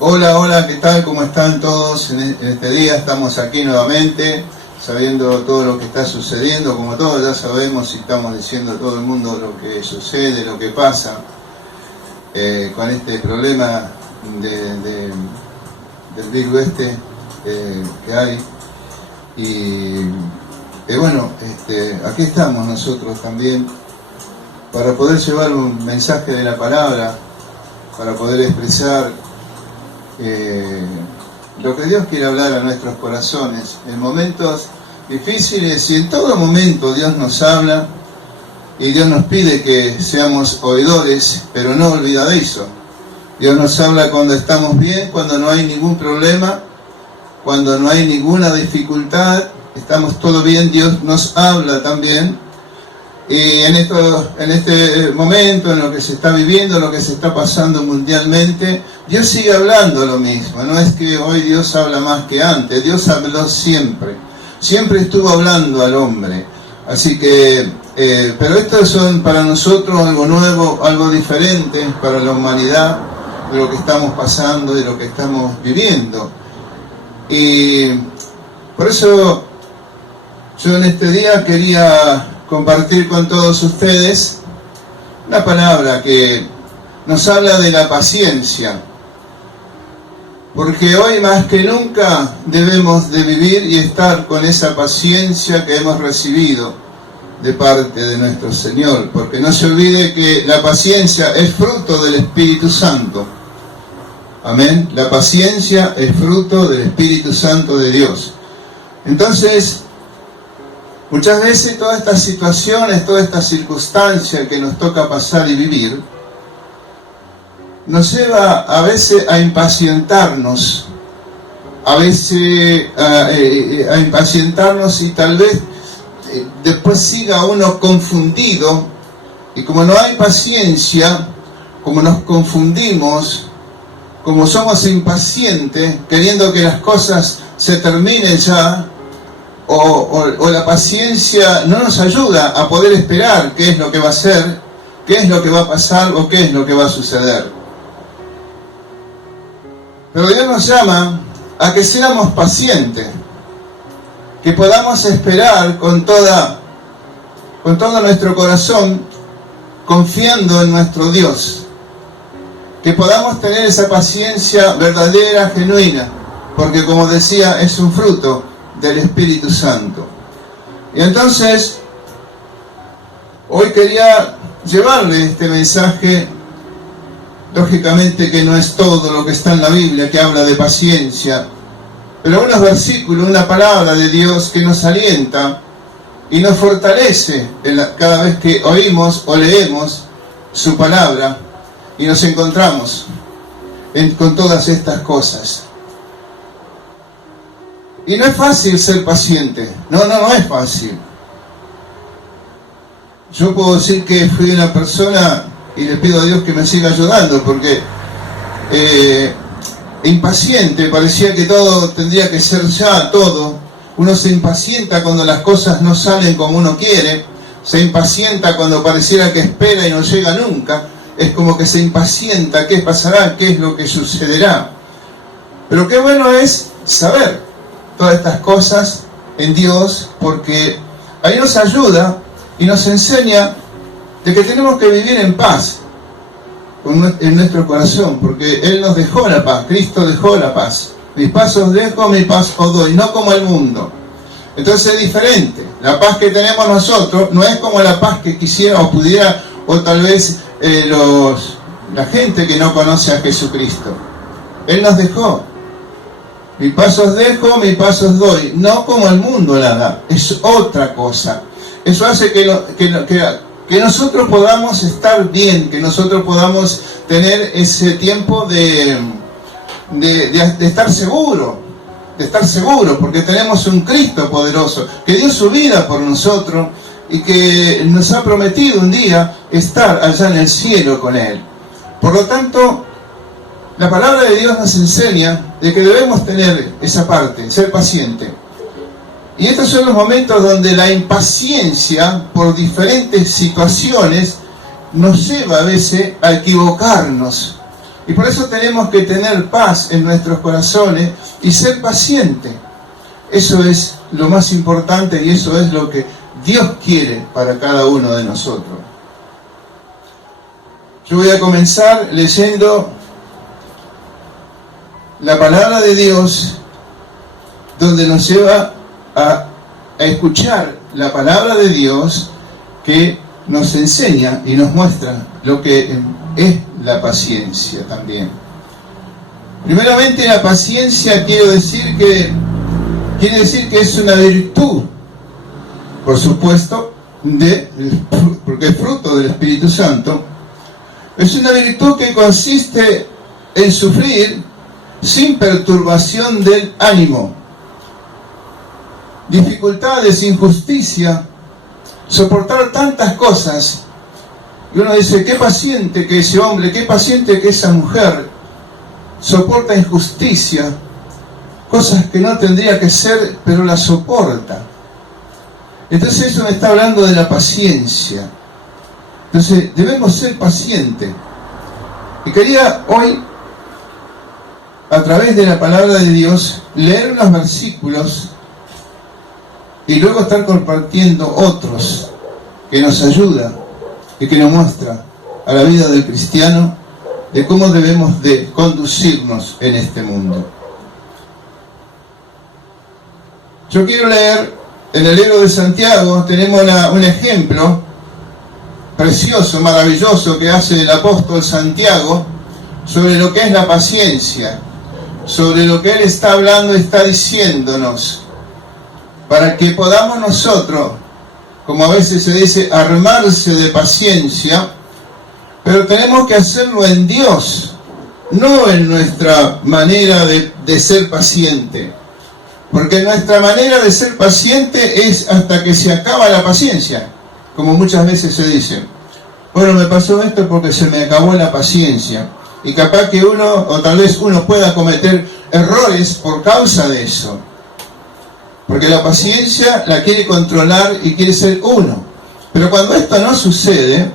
Hola, hola, ¿qué tal? ¿Cómo están todos? En este día estamos aquí nuevamente, sabiendo todo lo que está sucediendo, como todos ya sabemos y estamos diciendo a todo el mundo lo que sucede, lo que pasa con este problema del virus que hay. Y bueno, aquí estamos nosotros también para poder llevar un mensaje de la palabra, para poder expresar lo que Dios quiere hablar a nuestros corazones en momentos difíciles, y en todo momento Dios nos habla y Dios nos pide que seamos oidores, pero no olvidadizos. Dios nos habla cuando estamos bien, cuando no hay ningún problema, cuando no hay ninguna dificultad, estamos todo bien, Dios nos habla también. Y en este momento, en lo que se está viviendo, lo que se está pasando mundialmente, Dios sigue hablando lo mismo. No es que hoy Dios habla más que antes, Dios habló siempre. Siempre estuvo hablando al hombre. Así que, pero esto son para nosotros algo nuevo, algo diferente para la humanidad, de lo que estamos pasando, de lo que estamos viviendo. Y por eso yo en este día quería compartir con todos ustedes una palabra que nos habla de la paciencia. Porque hoy más que nunca debemos de vivir y estar con esa paciencia que hemos recibido de parte de nuestro Señor. Porque no se olvide que la paciencia es fruto del Espíritu Santo. Amén. La paciencia es fruto del Espíritu Santo de Dios. Entonces, muchas veces todas estas situaciones, todas estas circunstancias que nos toca pasar y vivir, nos lleva a veces a impacientarnos, a impacientarnos y tal vez después siga uno confundido, y como no hay paciencia, como nos confundimos, como somos impacientes, queriendo que las cosas se terminen ya, o la paciencia no nos ayuda a poder esperar qué es lo que va a ser, qué es lo que va a pasar o qué es lo que va a suceder. Pero Dios nos llama a que seamos pacientes, que podamos esperar con todo nuestro corazón, confiando en nuestro Dios, que podamos tener esa paciencia verdadera, genuina, porque como decía, es un fruto del Espíritu Santo. Y entonces, hoy quería llevarle este mensaje. Lógicamente que no es todo lo que está en la Biblia que habla de paciencia, pero unos versículos, una palabra de Dios que nos alienta y nos fortalece cada vez que oímos o leemos su palabra y nos encontramos con todas estas cosas. Y no es fácil ser paciente, no es fácil. Yo puedo decir que fui una persona, y le pido a Dios que me siga ayudando, porque impaciente, parecía que todo tendría que ser ya, todo. Uno se impacienta cuando las cosas no salen como uno quiere, se impacienta cuando pareciera que espera y no llega nunca, es como que se impacienta qué pasará, qué es lo que sucederá. Pero qué bueno es saber todas estas cosas en Dios, porque ahí nos ayuda y nos enseña de que tenemos que vivir en paz en nuestro corazón, porque Él nos dejó la paz, Cristo dejó la paz. Mis paz os dejo, mi paz os doy, no como el mundo. Entonces es diferente. La paz que tenemos nosotros no es como la paz que quisiera o pudiera, o tal vez la gente que no conoce a Jesucristo. Él nos dejó. Mi paz os dejo, mi paz os doy, no como el mundo la da, es otra cosa. Eso hace que nosotros podamos estar bien, que nosotros podamos tener ese tiempo de estar seguro, porque tenemos un Cristo poderoso, que dio su vida por nosotros y que nos ha prometido un día estar allá en el cielo con Él. Por lo tanto, la palabra de Dios nos enseña de que debemos tener esa parte, ser paciente. Y estos son los momentos donde la impaciencia por diferentes situaciones nos lleva a veces a equivocarnos. Y por eso tenemos que tener paz en nuestros corazones y ser paciente. Eso es lo más importante y eso es lo que Dios quiere para cada uno de nosotros. Yo voy a comenzar leyendo la palabra de Dios, donde nos lleva a escuchar la palabra de Dios que nos enseña y nos muestra lo que es la paciencia también. Primeramente, la paciencia quiere decir que es una virtud, por supuesto, porque es fruto del Espíritu Santo. Es una virtud que consiste en sufrir sin perturbación del ánimo, dificultades, injusticia, soportar tantas cosas. Y uno dice, qué paciente que ese hombre, qué paciente que esa mujer soporta injusticia, cosas que no tendría que ser, pero la soporta. Entonces eso me está hablando de la paciencia. Entonces debemos ser pacientes. Y quería hoy, a través de la palabra de Dios, leer unos versículos y luego estar compartiendo otros que nos ayudan y que nos muestra a la vida del cristiano, de cómo debemos de conducirnos en este mundo. Yo quiero leer en el libro de Santiago, tenemos un ejemplo precioso, maravilloso que hace el apóstol Santiago sobre lo que es la paciencia, sobre lo que él está hablando y está diciéndonos, para que podamos nosotros, como a veces se dice, armarse de paciencia, pero tenemos que hacerlo en Dios, no en nuestra manera de ser paciente. Porque nuestra manera de ser paciente es hasta que se acaba la paciencia, como muchas veces se dice. Bueno, me pasó esto porque se me acabó la paciencia. Y capaz que uno, o tal vez uno pueda cometer errores por causa de eso. Porque la paciencia la quiere controlar y quiere ser uno. Pero cuando esto no sucede,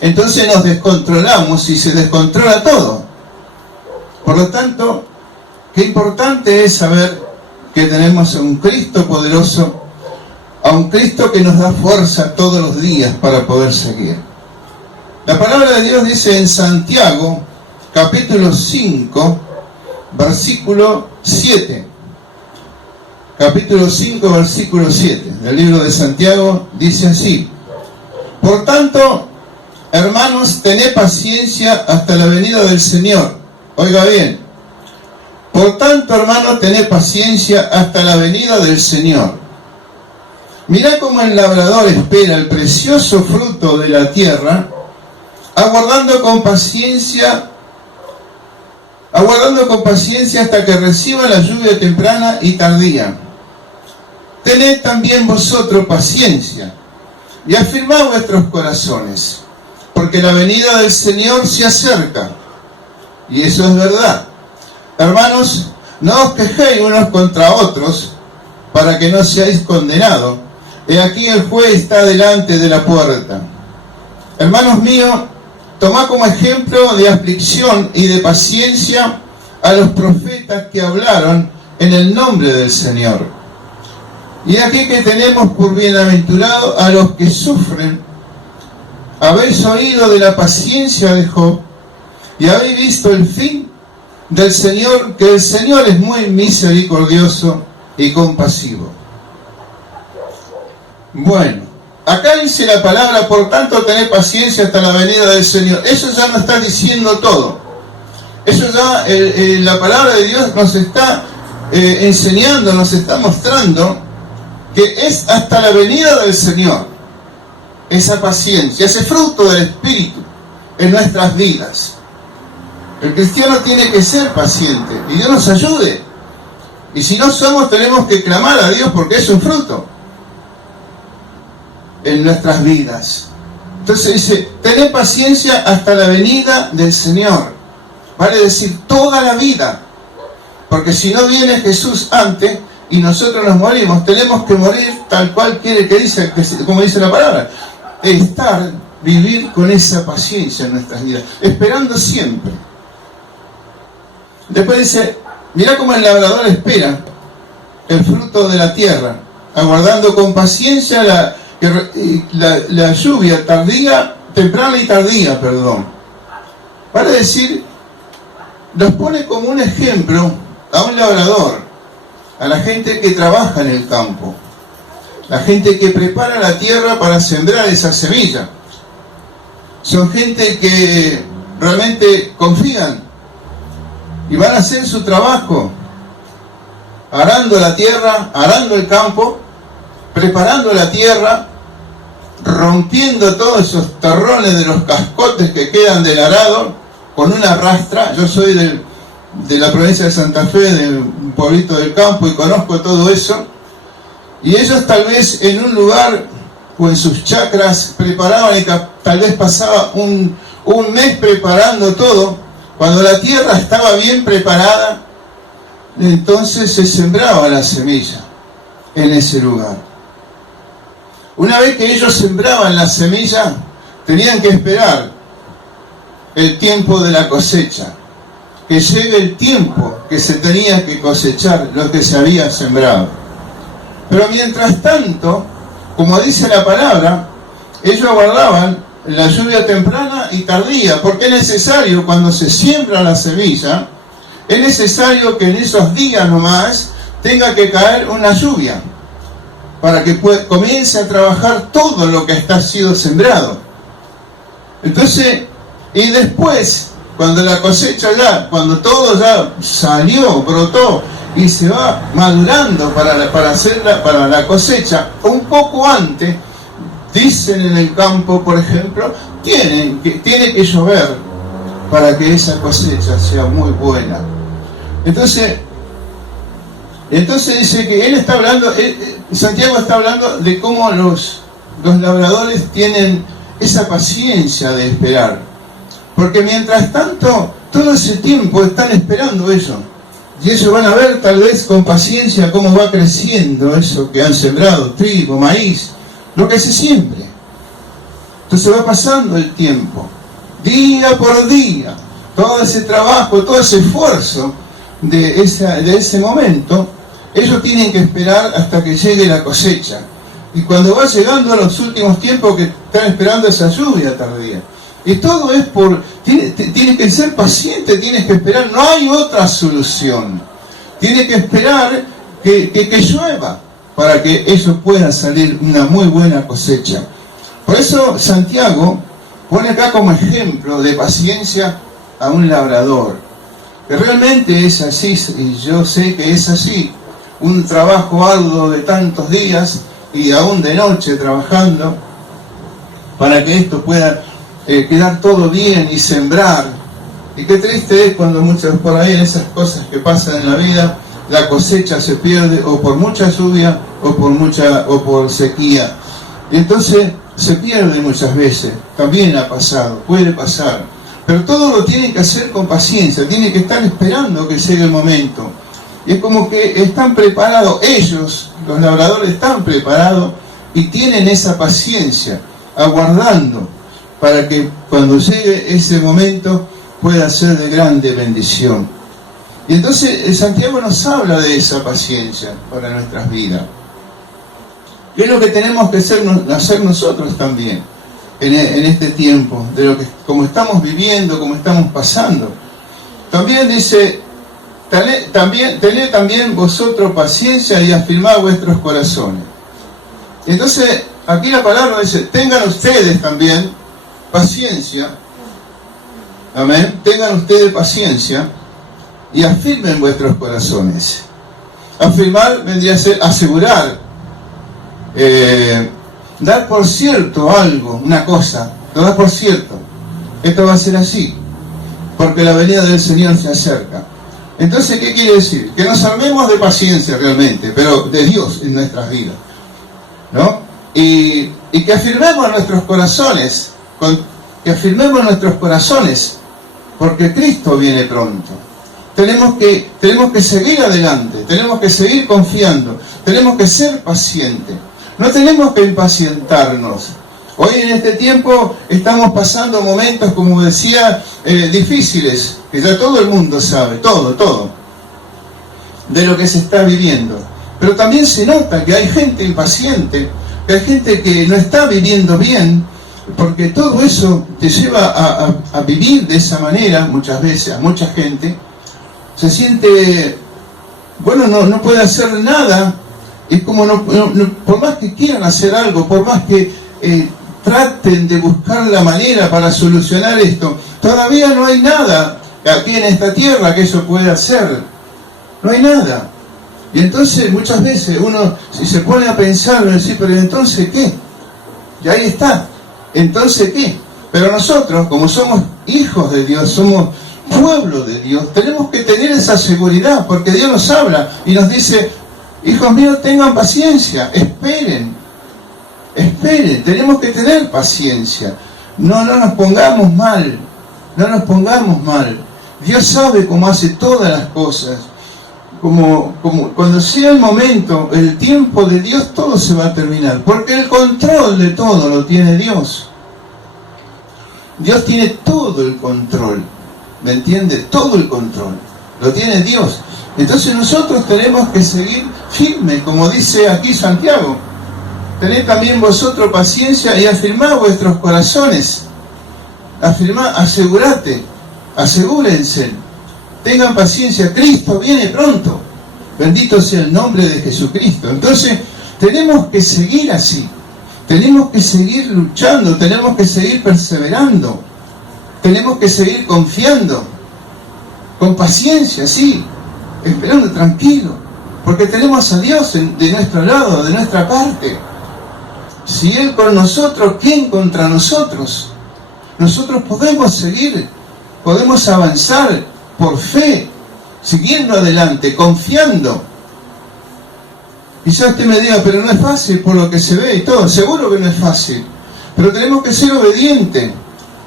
entonces nos descontrolamos y se descontrola todo. Por lo tanto, qué importante es saber que tenemos a un Cristo poderoso, a un Cristo que nos da fuerza todos los días para poder seguir. La palabra de Dios dice en Santiago, capítulo 5, versículo 7. Capítulo 5, versículo 7 del libro de Santiago dice así: por tanto, hermanos, tened paciencia hasta la venida del Señor. Oiga bien. Por tanto, hermanos, tened paciencia hasta la venida del Señor. Mirá cómo el labrador espera el precioso fruto de la tierra, aguardando con paciencia hasta que reciba la lluvia temprana y tardía. Tened también vosotros paciencia y afirmad vuestros corazones, porque la venida del Señor se acerca. Y eso es verdad. Hermanos, no os quejéis unos contra otros, para que no seáis condenados. He aquí el juez está delante de la puerta. Hermanos míos, tomad como ejemplo de aflicción y de paciencia a los profetas que hablaron en el nombre del Señor. Y aquí que tenemos por bienaventurado a los que sufren. Habéis oído de la paciencia de Job, y habéis visto el fin del Señor, que el Señor es muy misericordioso y compasivo. Bueno, acá dice la palabra, por tanto, tener paciencia hasta la venida del Señor. Eso ya nos está diciendo todo. Eso ya la palabra de Dios nos está enseñando, nos está mostrando que es hasta la venida del Señor. Esa paciencia, ese fruto del Espíritu en nuestras vidas. El cristiano tiene que ser paciente y Dios nos ayude. Y si no somos, tenemos que clamar a Dios porque es un fruto en nuestras vidas. Entonces dice, tened paciencia hasta la venida del Señor. Vale decir, toda la vida. Porque si no viene Jesús antes y nosotros nos morimos, tenemos que morir tal cual quiere que dice, como dice la palabra. Vivir con esa paciencia en nuestras vidas, esperando siempre. Después dice, mirá cómo el labrador espera el fruto de la tierra, aguardando con paciencia la lluvia temprana y tardía, Para decir, nos pone como un ejemplo a un labrador, a la gente que trabaja en el campo, la gente que prepara la tierra para sembrar esa semilla. Son gente que realmente confían y van a hacer su trabajo, arando la tierra, arando el campo, preparando la tierra, rompiendo todos esos terrones de los cascotes que quedan del arado con una rastra. Yo soy de la provincia de Santa Fe, de un pueblito del campo, y conozco todo eso. Y ellos tal vez en un lugar o en sus chacras preparaban y tal vez pasaba un mes preparando todo. Cuando la tierra estaba bien preparada, entonces se sembraba la semilla en ese lugar. Una vez que ellos sembraban la semilla, tenían que esperar el tiempo de la cosecha, que llegue el tiempo que se tenía que cosechar lo que se había sembrado. Pero mientras tanto, como dice la palabra, ellos aguardaban la lluvia temprana y tardía, porque es necesario, cuando se siembra la semilla, es necesario que en esos días nomás tenga que caer una lluvia, para que comience a trabajar todo lo que está sido sembrado. Entonces, y después, cuando la cosecha cuando todo ya salió, brotó, y se va madurando para la cosecha, un poco antes, dicen en el campo, por ejemplo, tiene que llover para que esa cosecha sea muy buena. Entonces dice que él está hablando, Santiago está hablando de cómo los labradores tienen esa paciencia de esperar, porque mientras tanto, todo ese tiempo están esperando eso. Y ellos van a ver tal vez con paciencia cómo va creciendo eso que han sembrado, trigo, maíz, lo que se siembre. Entonces va pasando el tiempo, día por día, todo ese trabajo, todo ese esfuerzo de ese momento, ellos tienen que esperar hasta que llegue la cosecha. Y cuando va llegando a los últimos tiempos que están esperando esa lluvia tardía. Y todo es tiene que ser paciente, tienes que esperar, no hay otra solución. Tiene que esperar que llueva para que eso pueda salir una muy buena cosecha. Por eso Santiago pone acá como ejemplo de paciencia a un labrador, que realmente es así, y yo sé que es así, un trabajo arduo de tantos días y aún de noche trabajando para que esto pueda quedar todo bien y sembrar. Y qué triste es cuando muchas por ahí en esas cosas que pasan en la vida, la cosecha se pierde o por mucha lluvia o por sequía. Y entonces se pierde muchas veces, también ha pasado, puede pasar. Pero todo lo tienen que hacer con paciencia, tienen que estar esperando que llegue el momento. Y es como que están preparados, ellos, los labradores están preparados y tienen esa paciencia, aguardando, para que cuando llegue ese momento pueda ser de grande bendición. Y entonces Santiago nos habla de esa paciencia para nuestras vidas. ¿Qué es lo que tenemos que hacer nosotros también en este tiempo? Como estamos viviendo, como estamos pasando. También dice, tened también vosotros paciencia y afirmad vuestros corazones. Entonces, aquí la palabra dice, tengan ustedes también paciencia, amén, tengan ustedes paciencia y afirmen vuestros corazones. Afirmar vendría a ser asegurar, dar por cierto algo, una cosa, lo das por cierto, esto va a ser así, porque la venida del Señor se acerca. Entonces, ¿qué quiere decir? Que nos armemos de paciencia realmente, pero de Dios en nuestras vidas, ¿no? Y que afirmemos nuestros corazones, porque Cristo viene pronto. Tenemos que seguir adelante, tenemos que seguir confiando, tenemos que ser pacientes, no tenemos que impacientarnos. Hoy en este tiempo estamos pasando momentos, como decía, difíciles, que ya todo el mundo sabe, todo, de lo que se está viviendo. Pero también se nota que hay gente impaciente, que hay gente que no está viviendo bien, porque todo eso te lleva a vivir de esa manera, muchas veces, a mucha gente. Se siente, bueno, no puede hacer nada, es como por más que quieran hacer algo, por más que traten de buscar la manera para solucionar esto, todavía no hay nada aquí en esta tierra que eso pueda hacer, no hay nada. Y entonces muchas veces uno, si se pone a pensar, decir, pero entonces ¿qué? Y ahí está, entonces ¿qué? Pero nosotros, como somos hijos de Dios, somos pueblo de Dios, tenemos que tener esa seguridad, porque Dios nos habla y nos dice, hijos míos, tengan paciencia, esperen, tenemos que tener paciencia, no nos pongamos mal, Dios sabe cómo hace todas las cosas, como cuando sea el momento, el tiempo de Dios, todo se va a terminar, porque el control de todo lo tiene Dios. Dios tiene todo el control, ¿me entiende? Todo el control lo tiene Dios. Entonces nosotros tenemos que seguir firmes, como dice aquí Santiago. tened también vosotros paciencia y afirmad vuestros corazones. Afirmad, asegúrate, asegúrense, tengan paciencia, Cristo viene pronto. Bendito sea el nombre de Jesucristo. Entonces, tenemos que seguir así. Tenemos que seguir luchando, tenemos que seguir perseverando. Tenemos que seguir confiando. Con paciencia, sí. Esperando tranquilo. Porque tenemos a Dios de nuestro lado, de nuestra parte. Si Él con nosotros, ¿quién contra nosotros? Nosotros podemos seguir, podemos avanzar por fe, siguiendo adelante, confiando. Quizás usted me diga, pero no es fácil por lo que se ve y todo. Seguro que no es fácil, pero tenemos que ser obedientes.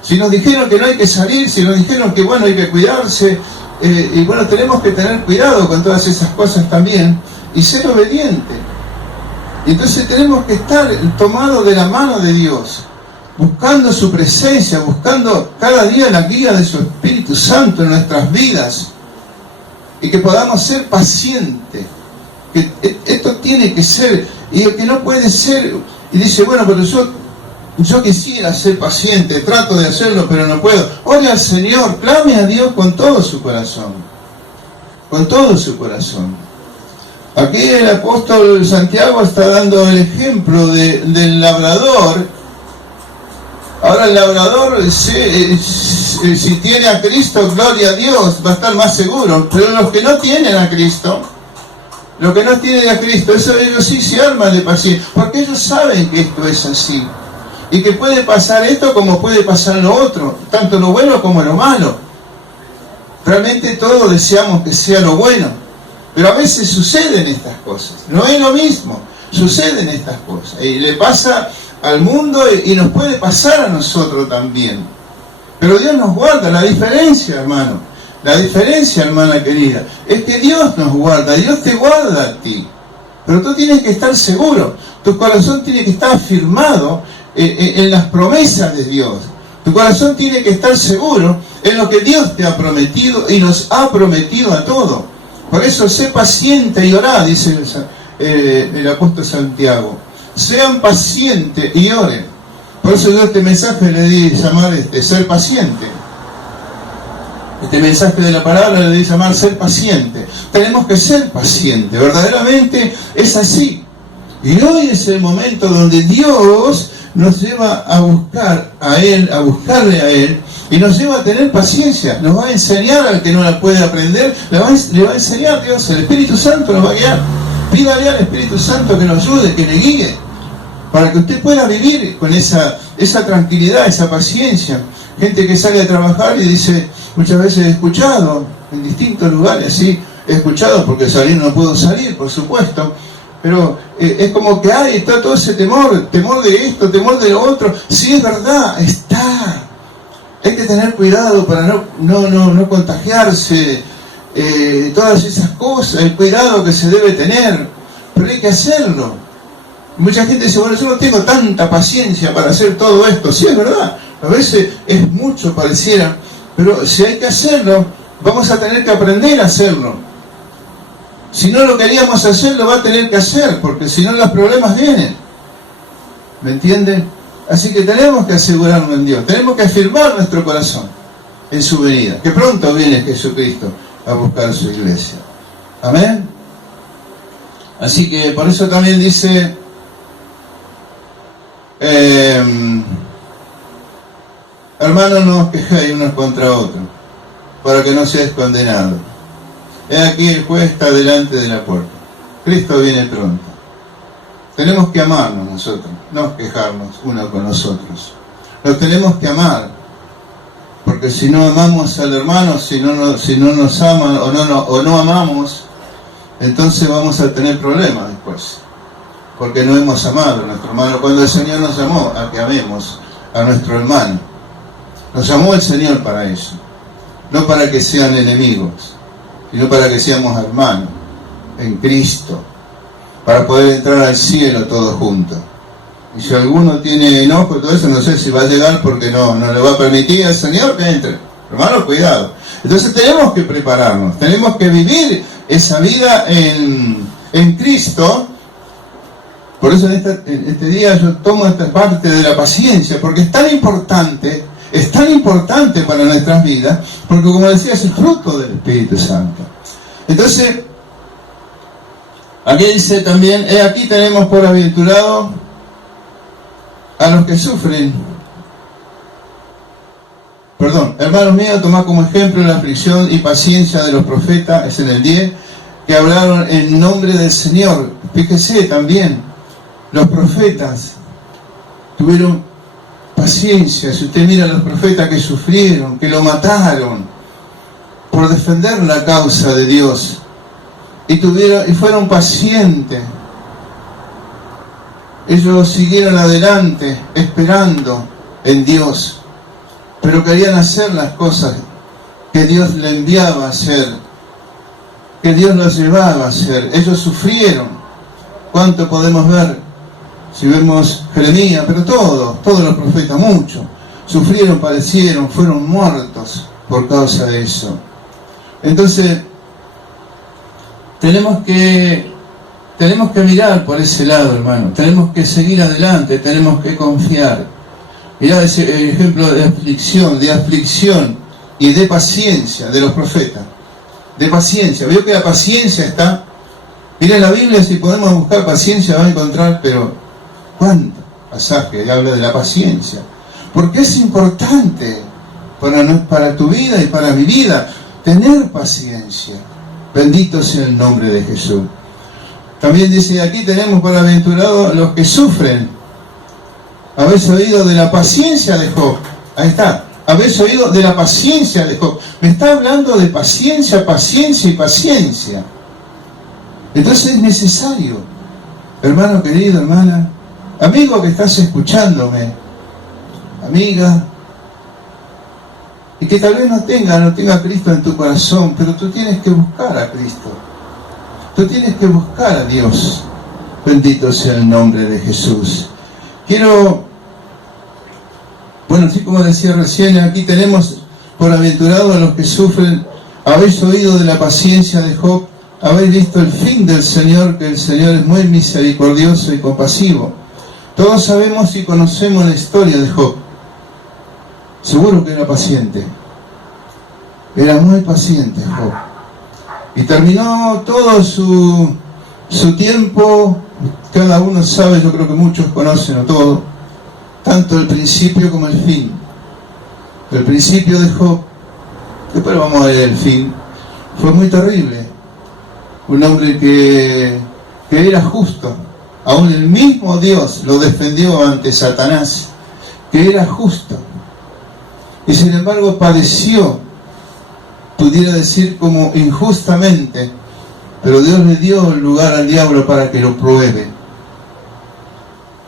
Si nos dijeron que no hay que salir, si nos dijeron que bueno, hay que cuidarse, y bueno, tenemos que tener cuidado con todas esas cosas también, y ser obedientes. Y entonces tenemos que estar tomados de la mano de Dios, buscando su presencia, buscando cada día la guía de su Espíritu Santo en nuestras vidas, y que podamos ser pacientes. Que esto tiene que ser, y el que no puede ser, y dice, bueno, pero yo quisiera ser paciente, trato de hacerlo, pero no puedo. Ore al Señor, clame a Dios con todo su corazón, con todo su corazón. Aquí el apóstol Santiago está dando el ejemplo del labrador. Ahora el labrador, si tiene a Cristo, gloria a Dios, va a estar más seguro. Pero los que no tienen a Cristo, los que no tienen a Cristo, ellos sí se arman de paciencia, porque ellos saben que esto es así. Y que puede pasar esto como puede pasar lo otro, tanto lo bueno como lo malo. Realmente todos deseamos que sea lo bueno, pero a veces suceden estas cosas. No es lo mismo, suceden estas cosas. Y le pasa al mundo y nos puede pasar a nosotros también. Pero Dios nos guarda. La diferencia, hermano, la diferencia, hermana querida, es que Dios nos guarda, Dios te guarda a ti. Pero tú tienes que estar seguro, tu corazón tiene que estar afirmado en las promesas de Dios. Tu corazón tiene que estar seguro en lo que Dios te ha prometido y nos ha prometido a todos. Por eso, sé paciente y orá, dice el apóstol Santiago. Sean pacientes y oren. Por eso yo este mensaje le di llamar ser paciente. Este mensaje de la palabra le di llamar ser paciente. Tenemos que ser pacientes, verdaderamente es así. Y hoy es el momento donde Dios nos lleva a buscar a Él, a buscarle a Él, y nos lleva a tener paciencia. Nos va a enseñar al que no la puede aprender, le va a enseñar Dios, el Espíritu Santo nos va a guiar. Pídale al Espíritu Santo que nos ayude, que le guíe, para que usted pueda vivir con esa tranquilidad, esa paciencia. Gente que sale a trabajar y dice, muchas veces he escuchado, en distintos lugares, sí, he escuchado, porque salir no puedo salir, por supuesto, pero es como que está todo ese temor de esto, temor de lo otro. Sí, es verdad, está. Hay que tener cuidado para no contagiarse, todas esas cosas, el cuidado que se debe tener, pero hay que hacerlo. Mucha gente dice, bueno, yo no tengo tanta paciencia para hacer todo esto. Sí, es verdad, a veces es mucho, pareciera, pero si hay que hacerlo, vamos a tener que aprender a hacerlo. Si no lo queríamos hacer, lo va a tener que hacer, porque si no los problemas vienen. ¿Me entienden? Así que tenemos que asegurarnos en Dios, tenemos que afirmar nuestro corazón en su venida, que pronto viene Jesucristo a buscar su iglesia. Amén. Así que por eso también dice, hermanos, no os quejéis unos contra otros, para que no seáis condenados. He aquí el juez está delante de la puerta. Cristo viene pronto. Tenemos que amarnos nosotros, no quejarnos uno con los otros. Nos tenemos que amar, porque si no amamos al hermano, si no nos aman o no amamos, entonces vamos a tener problemas después, porque no hemos amado a nuestro hermano. Cuando el Señor nos llamó a que amemos a nuestro hermano, nos llamó el Señor para eso, no para que sean enemigos, sino para que seamos hermanos en Cristo, para poder entrar al cielo todos juntos. Y si alguno tiene enojo y todo eso, no sé si va a llegar, porque no le va a permitir al Señor que entre. Hermanos, cuidado. Entonces tenemos que prepararnos, tenemos que vivir esa vida en Cristo, Por eso en este día yo tomo esta parte de la paciencia, porque es tan importante para nuestras vidas, porque como decía, es el fruto del Espíritu Santo. Entonces, aquí dice también, aquí tenemos por aventurado a los que sufren. Perdón, hermanos míos, tomad como ejemplo la aflicción y paciencia de los profetas, es en el 10, que hablaron en nombre del Señor. Fíjese también, los profetas tuvieron paciencia. Si usted mira a los profetas que sufrieron, que lo mataron por defender la causa de Dios, y fueron pacientes. Ellos siguieron adelante esperando en Dios, pero querían hacer las cosas que Dios le enviaba a hacer, que Dios los llevaba a hacer. Ellos sufrieron. ¿Cuánto podemos ver? Si vemos Jeremías, pero todos los profetas, mucho, sufrieron, padecieron, fueron muertos por causa de eso. Entonces, tenemos que mirar por ese lado, hermano. Tenemos que seguir adelante, tenemos que confiar. Mirá ese ejemplo de aflicción y de paciencia de los profetas. De paciencia. Veo que la paciencia está. Mirá en la Biblia, si podemos buscar paciencia, va a encontrar, pero ¿cuántos pasajes habla de la paciencia? Porque es importante para tu vida y para mi vida tener paciencia. Bendito sea el nombre de Jesús. También dice, aquí tenemos por aventurado los que sufren. Habéis oído de la paciencia de Job. Ahí está. Habéis oído de la paciencia de Job. Me está hablando de paciencia, paciencia y paciencia. Entonces es necesario, hermano querido, hermana, amigo que estás escuchándome, amiga, y que tal vez no tenga a Cristo en tu corazón, pero tú tienes que buscar a Cristo. Tú tienes que buscar a Dios. Bendito sea el nombre de Jesús. Así como decía recién, aquí tenemos por aventurado a los que sufren. Habéis oído de la paciencia de Job, habéis visto el fin del Señor, que el Señor es muy misericordioso y compasivo. Todos sabemos y conocemos la historia de Job. Seguro que era paciente. Era muy paciente Job. Y terminó todo su tiempo. Cada uno sabe, yo creo que muchos conocen o todo, tanto el principio como el fin. El principio de Job, después vamos a ver el fin, fue muy terrible. Un hombre que era justo, aún el mismo Dios lo defendió ante Satanás, que era justo, y sin embargo padeció, pudiera decir como injustamente, pero Dios le dio el lugar al diablo para que lo pruebe,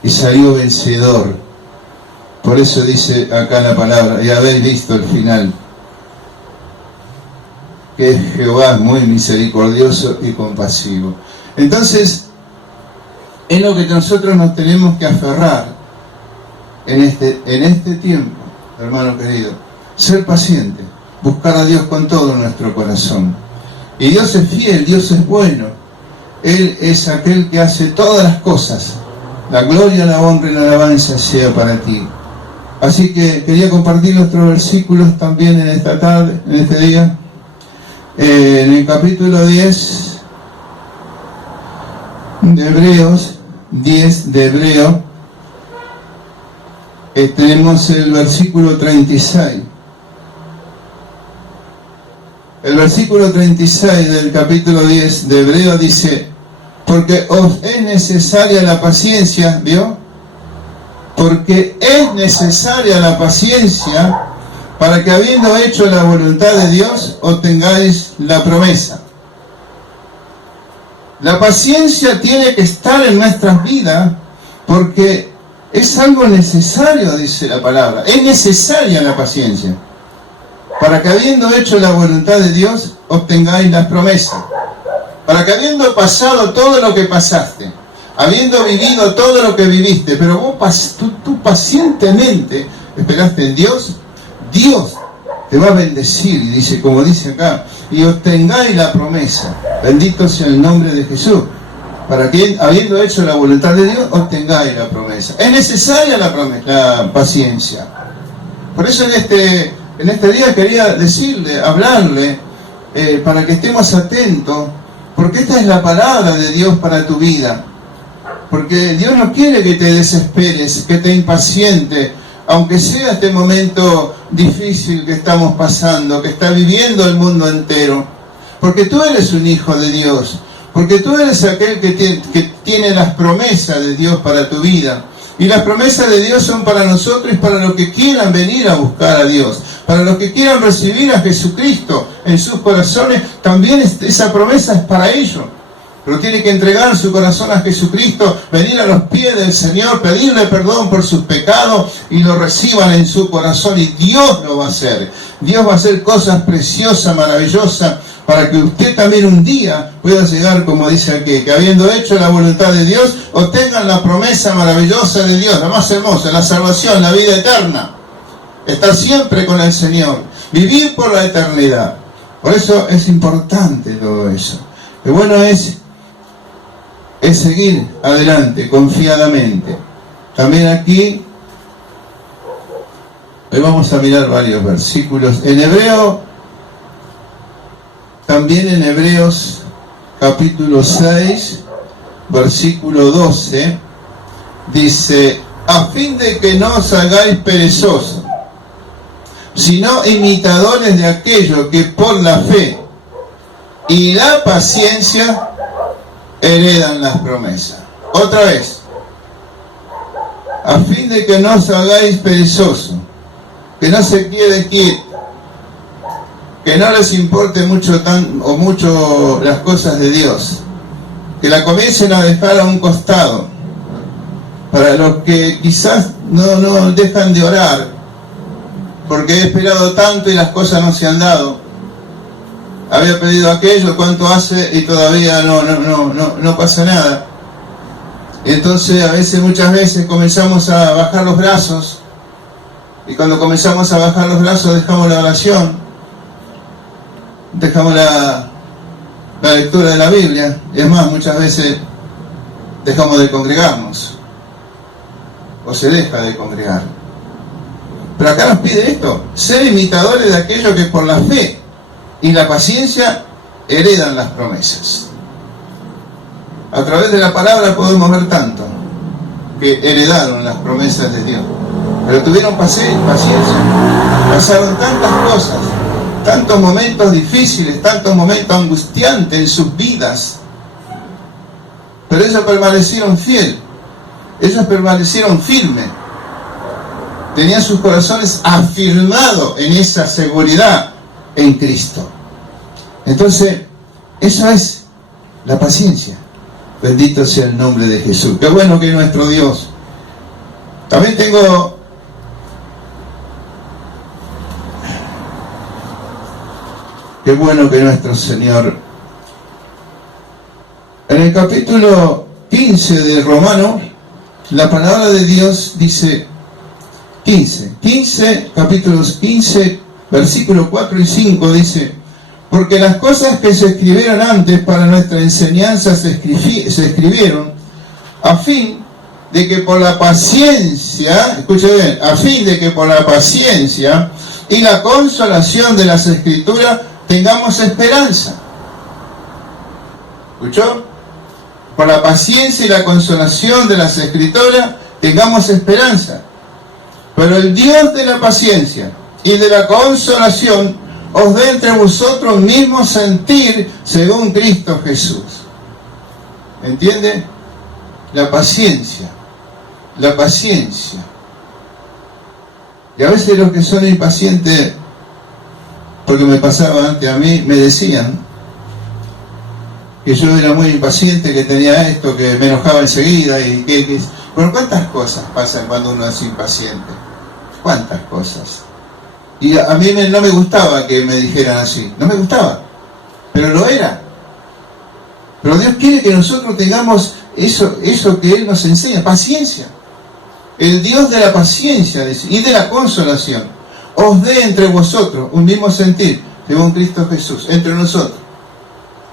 y salió vencedor. Por eso dice acá la palabra, y habéis visto el final, que Jehová es muy misericordioso y compasivo. Entonces, es lo que nosotros nos tenemos que aferrar en este tiempo, hermano querido. Ser paciente, buscar a Dios con todo nuestro corazón. Y Dios es fiel, Dios es bueno. Él es aquel que hace todas las cosas. La gloria, la honra y la alabanza sea para ti. Así que quería compartir nuestros versículos también en esta tarde, en este día. En el capítulo 10 de Hebreos, tenemos el versículo 36. El versículo 36 del capítulo 10 de Hebreos dice: porque os es necesaria la paciencia, ¿vio? Porque es necesaria la paciencia para que, habiendo hecho la voluntad de Dios, obtengáis la promesa. La paciencia tiene que estar en nuestras vidas porque es algo necesario, dice la palabra. Es necesaria la paciencia para que, habiendo hecho la voluntad de Dios, obtengáis las promesas. Para que, habiendo pasado todo lo que pasaste, habiendo vivido todo lo que viviste, pero vos tú pacientemente esperaste en Dios, Dios te va a bendecir, y dice, como dice acá, y obtengáis la promesa. Bendito sea el nombre de Jesús. para que, habiendo hecho la voluntad de Dios, obtengáis la promesa. Es necesaria la paciencia. Por eso en este día quería decirle, hablarle, para que estemos atentos, porque esta es la palabra de Dios para tu vida. Porque Dios no quiere que te desesperes, que te impacientes, aunque sea este momento difícil que estamos pasando, que está viviendo el mundo entero. Porque tú eres un hijo de Dios, porque tú eres aquel que tiene las promesas de Dios para tu vida. Y las promesas de Dios son para nosotros y para los que quieran venir a buscar a Dios. Para los que quieran recibir a Jesucristo en sus corazones, también esa promesa es para ellos. Pero tiene que entregar su corazón a Jesucristo, venir a los pies del Señor, pedirle perdón por sus pecados y lo reciban en su corazón. Y Dios lo va a hacer. Dios va a hacer cosas preciosas, maravillosas, para que usted también un día pueda llegar, como dice aquí, que habiendo hecho la voluntad de Dios, obtengan la promesa maravillosa de Dios, la más hermosa, la salvación, la vida eterna. Estar siempre con el Señor, vivir por la eternidad. Por eso es importante todo eso. Lo bueno es seguir adelante confiadamente. También aquí, hoy vamos a mirar varios versículos. También en Hebreos capítulo 6, versículo 12, dice: a fin de que no os hagáis perezosos, sino imitadores de aquello que por la fe y la paciencia heredan las promesas. Otra vez, a fin de que no os hagáis perezosos, que no se quede quieto, que no les importe mucho las cosas de Dios, que la comiencen a dejar a un costado. Para los que quizás no dejan de orar, porque he esperado tanto y las cosas no se han dado. Había pedido aquello, cuánto hace y todavía no pasa nada. Entonces muchas veces comenzamos a bajar los brazos, y cuando comenzamos a bajar los brazos dejamos la oración, dejamos la lectura de la Biblia, y es más, muchas veces dejamos de congregarnos, o se deja de congregar. Pero acá nos pide esto: ser imitadores de aquello que por la fe y la paciencia heredan las promesas. A través de la palabra podemos ver tanto que heredaron las promesas de Dios, pero tuvieron paciencia, pasaron tantas cosas, tantos momentos difíciles, tantos momentos angustiantes en sus vidas, pero ellos permanecieron fieles, ellos permanecieron firmes, tenían sus corazones afirmados en esa seguridad en Cristo. Entonces, eso es la paciencia. Bendito sea el nombre de Jesús. Qué bueno que es nuestro Dios. También tengo qué bueno que nuestro Señor. En el capítulo 15 de Romanos, la palabra de Dios dice, capítulos 15, versículos 4 y 5 dice: porque las cosas que se escribieron antes para nuestra enseñanza se escribieron a fin de que por la paciencia, escuche bien, a fin de que por la paciencia y la consolación de las Escrituras tengamos esperanza. ¿Escuchó? Por la paciencia y la consolación de las Escrituras tengamos esperanza. Pero el Dios de la paciencia y de la consolación os dé entre vosotros mismos sentir según Cristo Jesús. ¿Entiende? La paciencia. La paciencia. Y a veces los que son impacientes, porque me pasaba antes a mí, me decían que yo era muy impaciente, que tenía esto, que me enojaba enseguida, Pero ¿cuántas cosas pasan cuando uno es impaciente? ¿Cuántas cosas? Y a mí no me gustaba que me dijeran así, no me gustaba, pero lo era. Pero Dios quiere que nosotros tengamos eso que Él nos enseña, paciencia. El Dios de la paciencia y de la consolación os dé entre vosotros un mismo sentir, según Cristo Jesús, entre nosotros,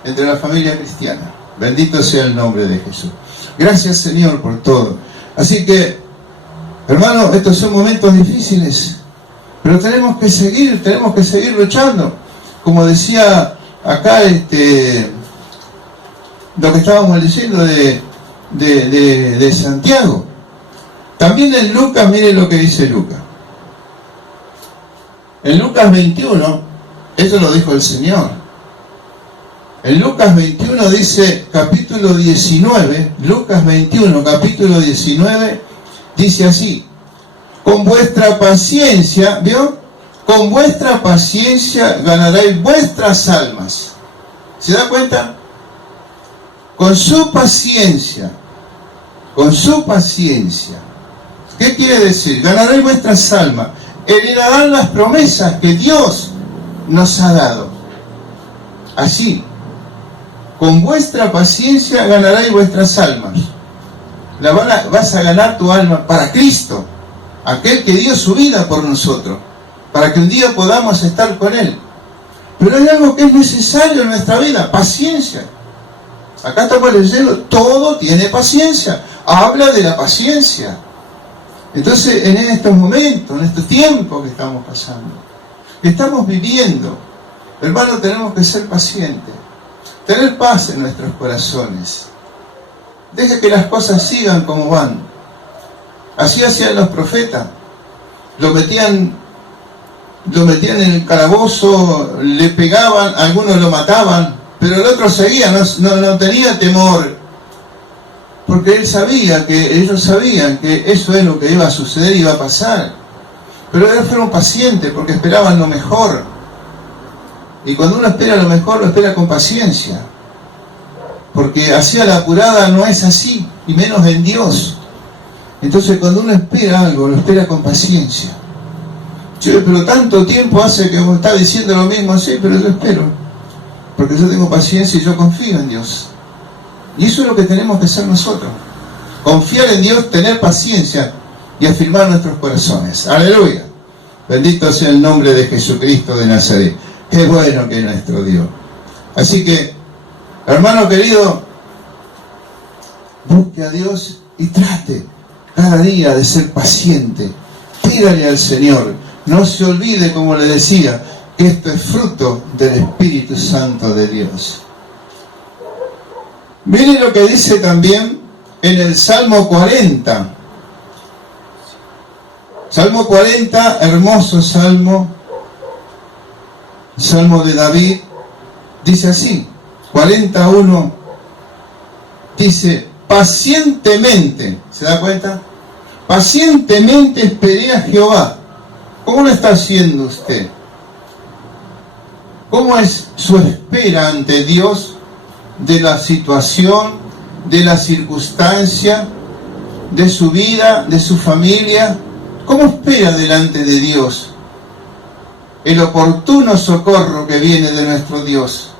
entre la familia cristiana. Bendito sea el nombre de Jesús. Gracias, Señor, por todo. Así que, hermano, estos son momentos difíciles, pero tenemos que seguir luchando. Como decía acá lo que estábamos diciendo de Santiago. También en Lucas, mire lo que dice Lucas. En Lucas 21, eso lo dijo el Señor. En Lucas 21 dice, capítulo 19, Lucas 21, capítulo 19, dice así: con vuestra paciencia, ¿vio? Con vuestra paciencia ganaréis vuestras almas. ¿Se da cuenta? Con su paciencia. ¿Qué quiere decir? Ganaréis vuestras almas. Heredarán las promesas que Dios nos ha dado. Así, con vuestra paciencia ganaréis vuestras almas. Vas a ganar tu alma para Cristo, aquel que dio su vida por nosotros, para que un día podamos estar con Él. Pero hay algo que es necesario en nuestra vida: paciencia. Acá estamos leyendo, todo tiene paciencia. Habla de la paciencia. Entonces, en estos momentos, en estos tiempos que estamos pasando, que estamos viviendo, hermano, tenemos que ser pacientes, tener paz en nuestros corazones. Deje que las cosas sigan como van. Así hacían los profetas. Lo metían en el calabozo, le pegaban, algunos lo mataban, pero el otro seguía, no tenía temor, porque ellos sabían que eso es lo que iba a suceder y iba a pasar. Pero ellos fueron pacientes porque esperaban lo mejor. Y cuando uno espera lo mejor, lo espera con paciencia, porque hacia la apurada no es así, y menos en Dios. Entonces cuando uno espera algo, lo espera con paciencia. Che, pero tanto tiempo hace que vos estás diciendo lo mismo. Sí, pero yo espero, porque yo tengo paciencia y yo confío en Dios. Y eso es lo que tenemos que hacer nosotros: confiar en Dios, tener paciencia y afirmar nuestros corazones. Aleluya. Bendito sea el nombre de Jesucristo de Nazaret. Qué bueno que es nuestro Dios. Así que, hermano querido, busque a Dios y trate cada día de ser paciente. Pídale al Señor. No se olvide, como le decía, que esto es fruto del Espíritu Santo de Dios. Mire lo que dice también en el Salmo 40. Salmo 40, hermoso salmo. Salmo de David. Dice así, 41. Dice, pacientemente, ¿se da cuenta? Pacientemente esperé a Jehová. ¿Cómo lo está haciendo usted? ¿Cómo es su espera ante Dios de la situación, de la circunstancia, de su vida, de su familia? ¿Cómo espera delante de Dios el oportuno socorro que viene de nuestro Dios?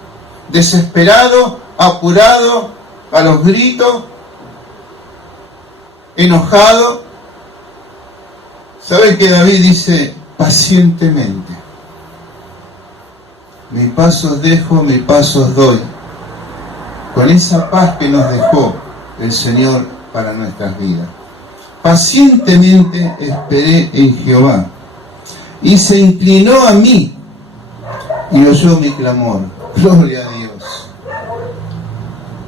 Desesperado, apurado, a los gritos, enojado. ¿Saben que David dice? Pacientemente. Mi paso dejo, mi paso doy. Con esa paz que nos dejó el Señor para nuestras vidas. Pacientemente esperé en Jehová, y se inclinó a mí, y oyó mi clamor. Gloria a Dios.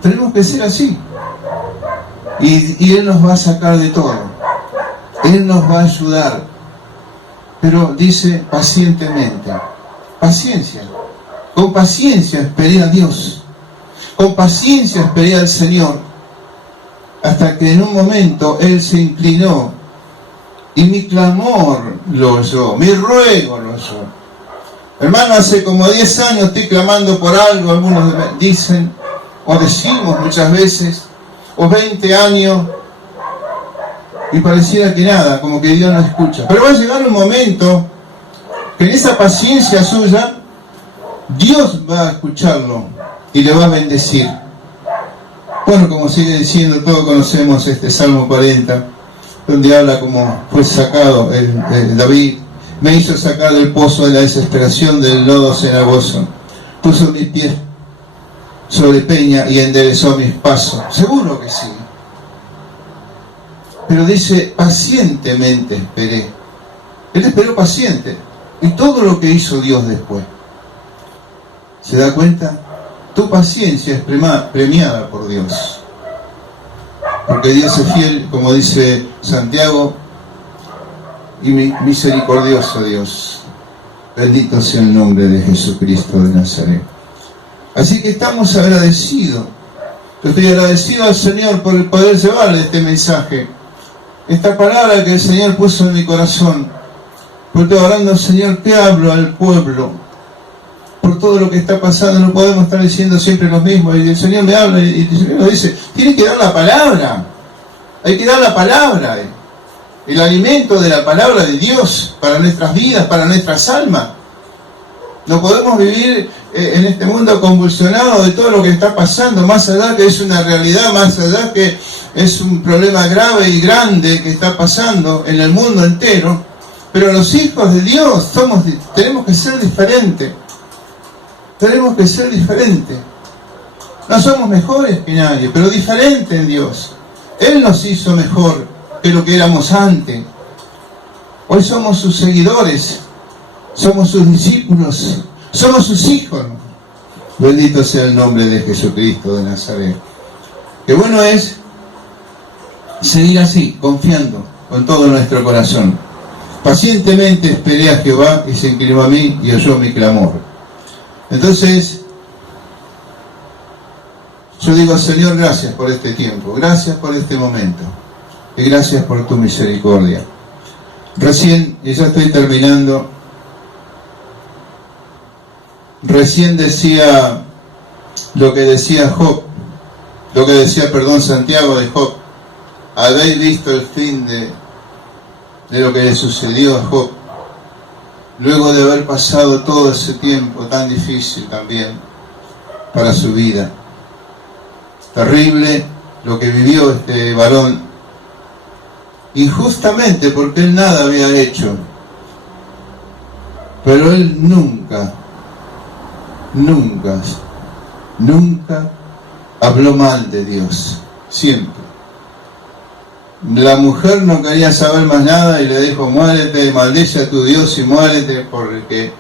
Tenemos que ser así. Y Él nos va a sacar de todo. Él nos va a ayudar. Pero dice pacientemente. Paciencia. Con paciencia esperé a Dios. Con paciencia esperé al Señor. Hasta que en un momento Él se inclinó. Y mi clamor lo oyó. Mi ruego lo oyó. Hermano, hace como 10 años estoy clamando por algo. Algunos dicen, o decimos muchas veces, o 20 años. Y pareciera que nada, como que Dios no escucha. Pero va a llegar un momento que en esa paciencia suya, Dios va a escucharlo y le va a bendecir. Bueno, como sigue diciendo, todos conocemos este Salmo 40, donde habla como fue sacado David. Me hizo sacar del pozo de la desesperación, del lodo cenagoso. Puso mis pies sobre peña y enderezó mis pasos. Seguro que sí. Pero dice, pacientemente esperé. Él esperó paciente. Y todo lo que hizo Dios después. ¿Se da cuenta? Tu paciencia es premiada por Dios. Porque Dios es fiel, como dice Santiago, y misericordioso Dios. Bendito sea el nombre de Jesucristo de Nazaret. Así que estamos agradecidos. Yo estoy agradecido al Señor por el poder llevarle este mensaje. Esta palabra que el Señor puso en mi corazón. Porque estoy orando, Señor, ¿qué hablo al pueblo? Por todo lo que está pasando, no podemos estar diciendo siempre lo mismo. Y el Señor me habla y el Señor nos dice, tiene que dar la palabra. Hay que dar la palabra. El alimento de la palabra de Dios para nuestras vidas, para nuestras almas. No podemos vivir en este mundo convulsionado de todo lo que está pasando, más allá que es una realidad, más allá que es un problema grave y grande que está pasando en el mundo entero. Pero los hijos de Dios tenemos que ser diferentes. Tenemos que ser diferentes. No somos mejores que nadie, pero diferentes en Dios. Él nos hizo mejor que lo que éramos antes. Hoy somos sus seguidores, somos sus discípulos, somos sus hijos. Bendito sea el nombre de Jesucristo de Nazaret. Qué bueno es seguir así, confiando con todo nuestro corazón. Pacientemente esperé a Jehová y se inclinó a mí y oyó mi clamor. Entonces, yo digo, Señor, gracias por este tiempo, gracias por este momento y gracias por tu misericordia. Recién, y ya estoy terminando, recién decía lo que decía Santiago de Job. Habéis visto el fin de lo que le sucedió a Job, luego de haber pasado todo ese tiempo tan difícil también para su vida. Terrible lo que vivió este varón, injustamente porque él nada había hecho, pero él nunca habló mal de Dios, siempre. La mujer no quería saber más nada y le dijo, muérete, maldice a tu Dios y muérete, porque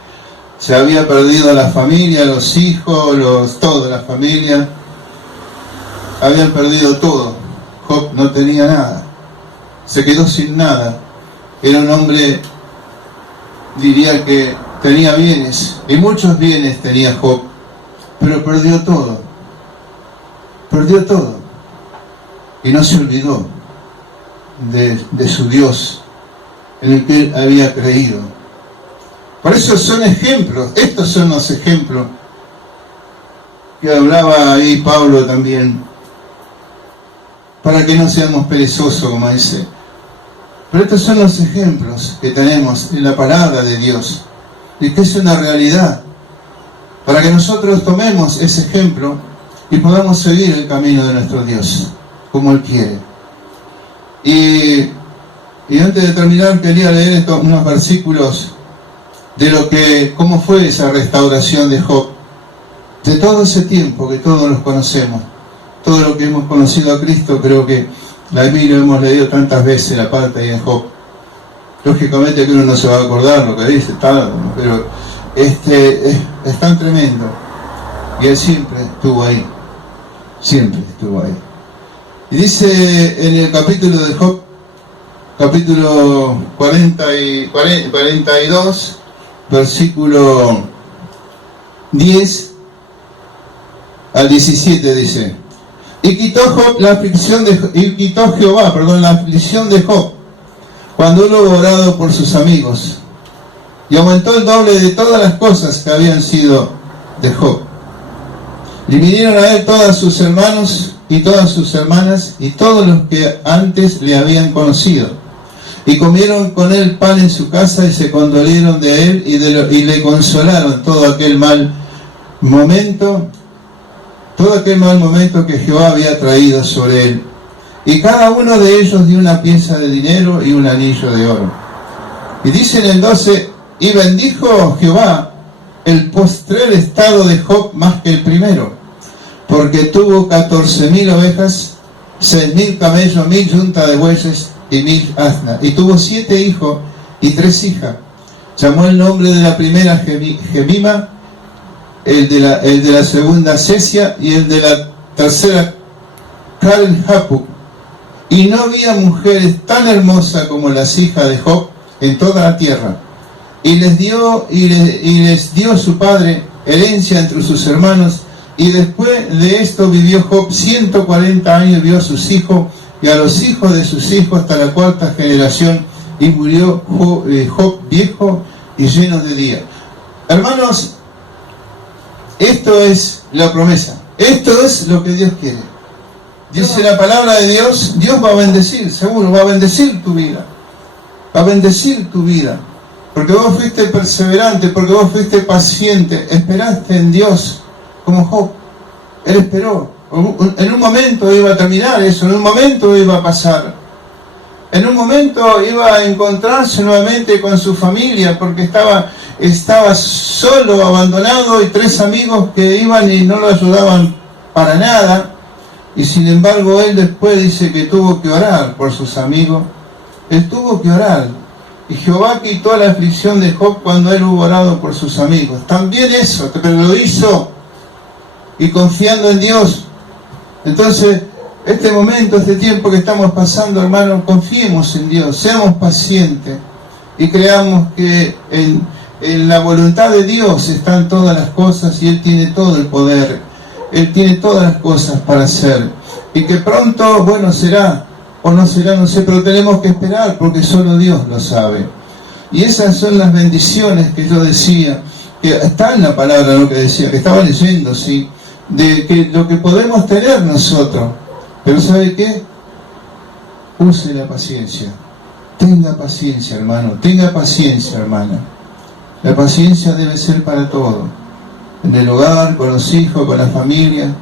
se había perdido la familia, los hijos, toda la familia, habían perdido todo. Job no tenía nada, se quedó sin nada. Era un hombre, diría que tenía bienes, y muchos bienes tenía Job, pero perdió todo, y no se olvidó de su Dios en el que él había creído. Por eso son ejemplos, estos son los ejemplos que hablaba ahí Pablo también, para que no seamos perezosos, como dice. Pero estos son los ejemplos que tenemos en la palabra de Dios, y que es una realidad, para que nosotros tomemos ese ejemplo y podamos seguir el camino de nuestro Dios, como Él quiere. Y antes de terminar, quería leer unos versículos de cómo fue esa restauración de Job, de todo ese tiempo que todos los conocemos, todo lo que hemos conocido a Cristo. Creo que la Biblia hemos leído tantas veces la parte ahí de Job. Lógicamente que uno no se va a acordar lo que dice, pero es tan tremendo, y él siempre estuvo ahí. Y dice en el capítulo de Job, capítulo 42, versículo 10 al 17, dice: y quitó Jehová la aflicción de Job, cuando hubo orado por sus amigos, y aumentó el doble de todas las cosas que habían sido de Job. Y vinieron a él todos sus hermanos y todas sus hermanas y todos los que antes le habían conocido, y comieron con él pan en su casa y se condolieron de él y le consolaron todo aquel mal momento que Jehová había traído sobre él. Y cada uno de ellos dio una pieza de dinero y un anillo de oro. Y dice en el 12: y bendijo Jehová el postrer estado de Job más que el primero, porque tuvo 14.000 ovejas, 6.000 camellos, 1.000 yuntas de bueyes y 1.000 asnas. Y tuvo 7 hijos y 3 hijas. Llamó el nombre de la primera Jemima, el de la segunda Cesia y el de la tercera Calhapu. Y no había mujeres tan hermosas como las hijas de Job en toda la tierra. Y les dio su padre herencia entre sus hermanos. Y después de esto vivió Job 140 años, vio a sus hijos y a los hijos de sus hijos hasta la 4ª generación, y murió Job viejo y lleno de días. Hermanos, esto es la promesa, esto es lo que Dios quiere. Dice la palabra de Dios, Dios va a bendecir, seguro, va a bendecir tu vida, va a bendecir tu vida, porque vos fuiste perseverante, porque vos fuiste paciente, esperaste en Dios, como Job. Él esperó. En un momento iba a terminar eso, en un momento iba a pasar. En un momento iba a encontrarse nuevamente con su familia, porque estaba solo, abandonado, y 3 amigos que iban y no lo ayudaban para nada. Y sin embargo él después dice que tuvo que orar por sus amigos. Él tuvo que orar. Y Jehová quitó la aflicción de Job cuando él hubo orado por sus amigos. También eso, pero lo hizo y confiando en Dios. Entonces, este momento, este tiempo que estamos pasando, hermanos, confiemos en Dios, seamos pacientes y creamos que en la voluntad de Dios están todas las cosas y Él tiene todo el poder, Él tiene todas las cosas para hacer, y que pronto, bueno, será o no será, no sé, pero tenemos que esperar porque solo Dios lo sabe. Y esas son las bendiciones que yo decía, que está en la palabra lo que decía, que estaba leyendo, sí, de que lo que podemos tener nosotros. Pero ¿sabe qué? Use la paciencia. Tenga paciencia, hermano. Tenga paciencia, hermana. La paciencia debe ser para todo. En el hogar, con los hijos, con la familia,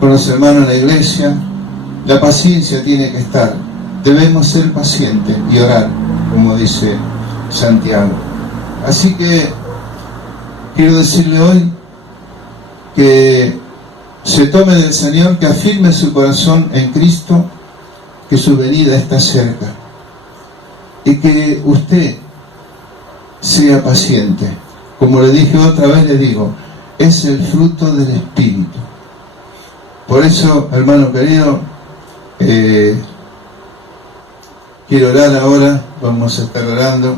con los hermanos en la iglesia. La paciencia tiene que estar. Debemos ser pacientes y orar, como dice Santiago. Así que quiero decirle hoy que se tome del Señor, que afirme su corazón en Cristo, que su venida está cerca, y que usted sea paciente. Como le dije otra vez, le digo, es el fruto del Espíritu. Por eso, hermano querido, quiero orar ahora. Vamos a estar orando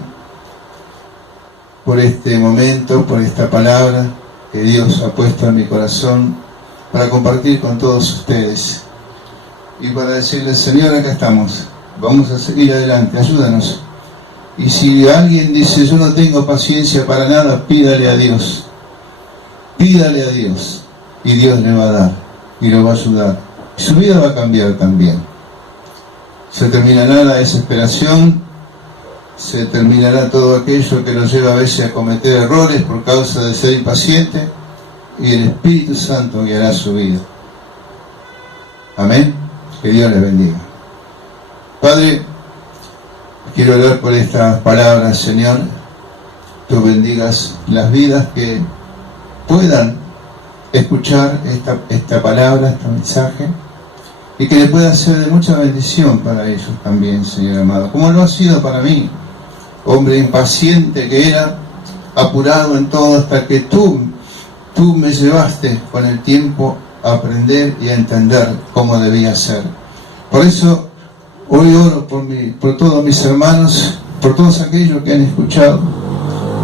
por este momento, por esta palabra que Dios ha puesto en mi corazón para compartir con todos ustedes y para decirles: Señor, acá estamos, vamos a seguir adelante, ayúdanos. Y si alguien dice: yo no tengo paciencia para nada, pídale a Dios, y Dios le va a dar y lo va a ayudar, y su vida va a cambiar también. Se terminará la desesperación, se terminará todo aquello que nos lleva a veces a cometer errores por causa de ser impaciente, y el Espíritu Santo guiará su vida. Amén. Que Dios les bendiga. Padre, quiero orar por estas palabras, Señor. Tú bendigas las vidas que puedan escuchar esta palabra, este mensaje, y que le pueda ser de mucha bendición para ellos también, Señor amado, como lo ha sido para mí, hombre impaciente que era, apurado en todo, hasta que tú me llevaste con el tiempo a aprender y a entender cómo debía ser. Por eso hoy oro por todos mis hermanos, por todos aquellos que han escuchado,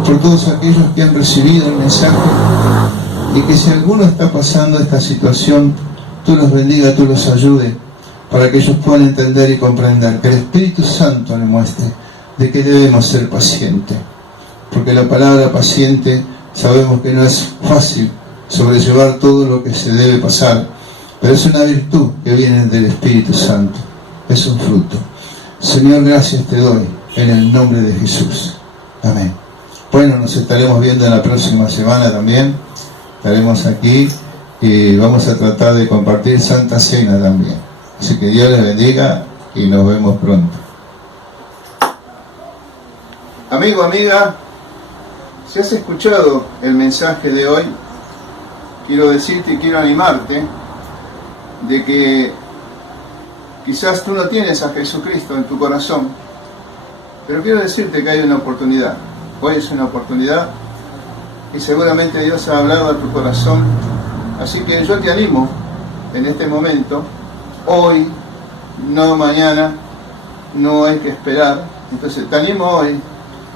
por todos aquellos que han recibido el mensaje, y que si alguno está pasando esta situación, tú los bendiga, tú los ayude, para que ellos puedan entender y comprender, que el Espíritu Santo le muestre de que debemos ser pacientes, porque la palabra paciente sabemos que no es fácil sobrellevar todo lo que se debe pasar, pero es una virtud que viene del Espíritu Santo, es un fruto. Señor, gracias te doy en el nombre de Jesús. Amén. Bueno, nos estaremos viendo en la próxima semana también. Estaremos aquí y vamos a tratar de compartir Santa Cena también. Así que Dios les bendiga y nos vemos pronto. Amigo, amiga, si has escuchado el mensaje de hoy, quiero decirte y quiero animarte de que quizás tú no tienes a Jesucristo en tu corazón, pero quiero decirte que hay una oportunidad. Hoy es una oportunidad y seguramente Dios ha hablado a tu corazón. Así que yo te animo en este momento, hoy, no mañana, no hay que esperar. Entonces te animo hoy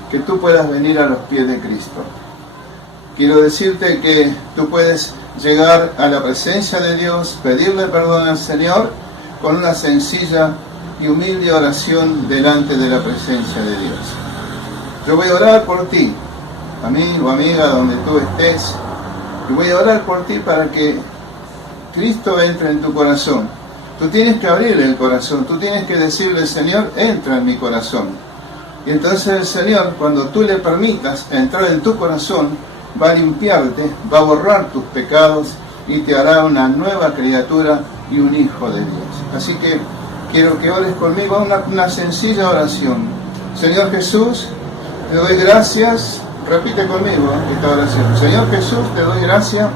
que tú puedas venir a los pies de Cristo. Quiero decirte que tú puedes llegar a la presencia de Dios, pedirle perdón al Señor con una sencilla y humilde oración delante de la presencia de Dios. Yo voy a orar por ti, amigo, amiga, donde tú estés, y voy a orar por ti para que Cristo entre en tu corazón. Tú tienes que abrirle el corazón, tú tienes que decirle, Señor, entra en mi corazón. Y entonces el Señor, cuando tú le permitas entrar en tu corazón, va a limpiarte, va a borrar tus pecados y te hará una nueva criatura y un hijo de Dios. Así que quiero que ores conmigo una sencilla oración. Señor Jesús, te doy gracias. Repite conmigo esta oración. Señor Jesús, te doy gracias.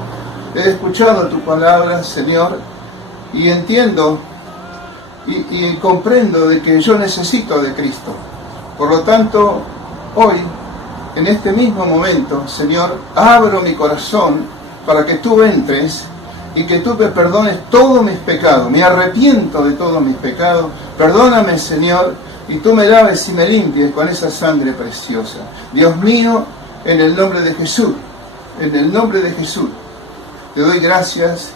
He escuchado tu palabra, Señor, y entiendo y comprendo de que yo necesito de Cristo. Por lo tanto, hoy, en este mismo momento, Señor, abro mi corazón para que tú entres y que tú me perdones todos mis pecados. Me arrepiento de todos mis pecados. Perdóname, Señor, y tú me laves y me limpies con esa sangre preciosa. Dios mío, en el nombre de Jesús, en el nombre de Jesús, te doy gracias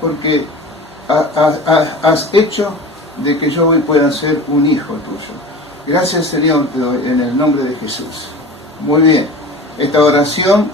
porque has hecho de que yo hoy pueda ser un hijo tuyo. Gracias, Señor, te doy en el nombre de Jesús. Muy bien, esta oración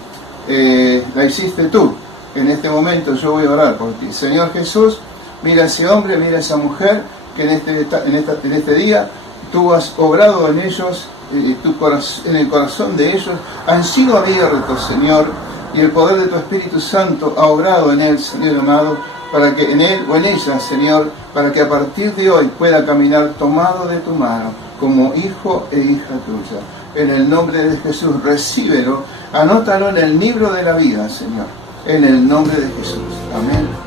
la hiciste tú. En este momento yo voy a orar por ti. Señor Jesús, mira a ese hombre, mira a esa mujer que en este día tú has obrado en ellos, en el corazón de ellos, han sido abiertos, Señor, y el poder de tu Espíritu Santo ha obrado en él, Señor amado, para que en él o en ella, Señor, para que a partir de hoy pueda caminar tomado de tu mano, como hijo e hija tuya. En el nombre de Jesús, recíbelo, anótalo en el libro de la vida, Señor, en el nombre de Jesús. Amén.